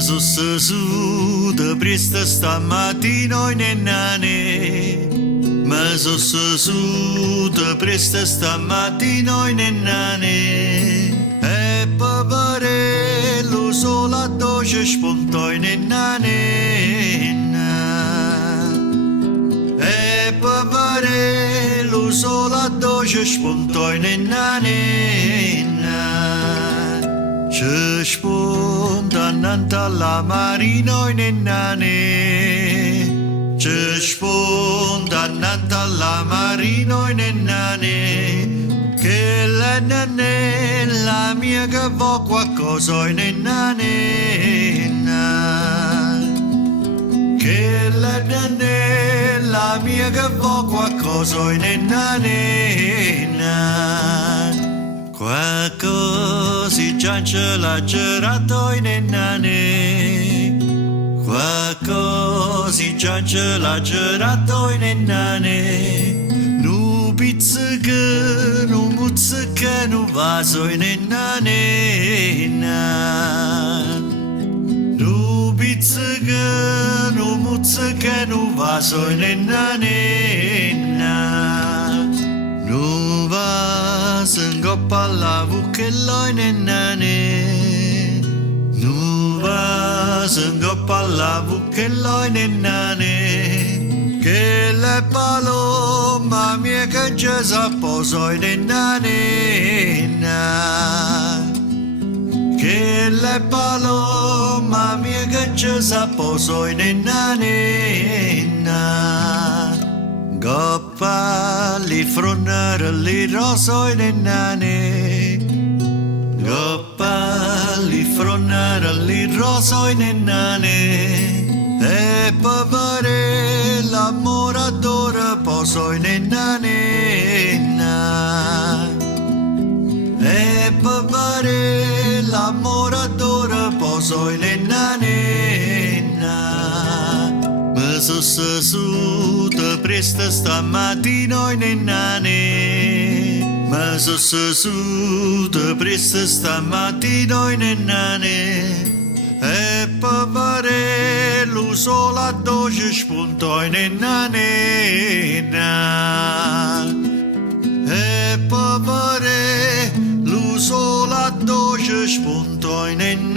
sono seduto presto stamattina in nane. Ma sono seduto presto stamattina in nane. E poverello solo a doce spunto in nane. E poverello solo a doce spunto in nane. Ci spunta annanto alla marina in nane. Ci spunta annanto alla marina in nane. Che la nane la mia che va qualcosa in nane. Che la nane la mia che va qualcosa in nane. Qualcosa già ce l'ha girato in nane. Qualcosa già ce l'ha girato in nane. Nu pizzica, nu muzzica, nu vaso in nane. Nu pizzica, nu muzzica, nu vaso in nane. Nu vaso in coppa alla vucchella in nane. Nu vaso in coppa alla vucchella in nane. Che le paloma mia che già s'apposo in nane. Che le paloma mia che già s'apposo in nane. Goppa li fronare li roso in nane. Goppa li fronare li roso in nane. E povere l'amore poso in nane. E povere l'amore poso in nane. Mi sono seduto presto stamattina in nane. Mi sono seduto presto stamattina in nane. E poverello solo a doce spunto in nane. E poverello solo a doce spunto in nane.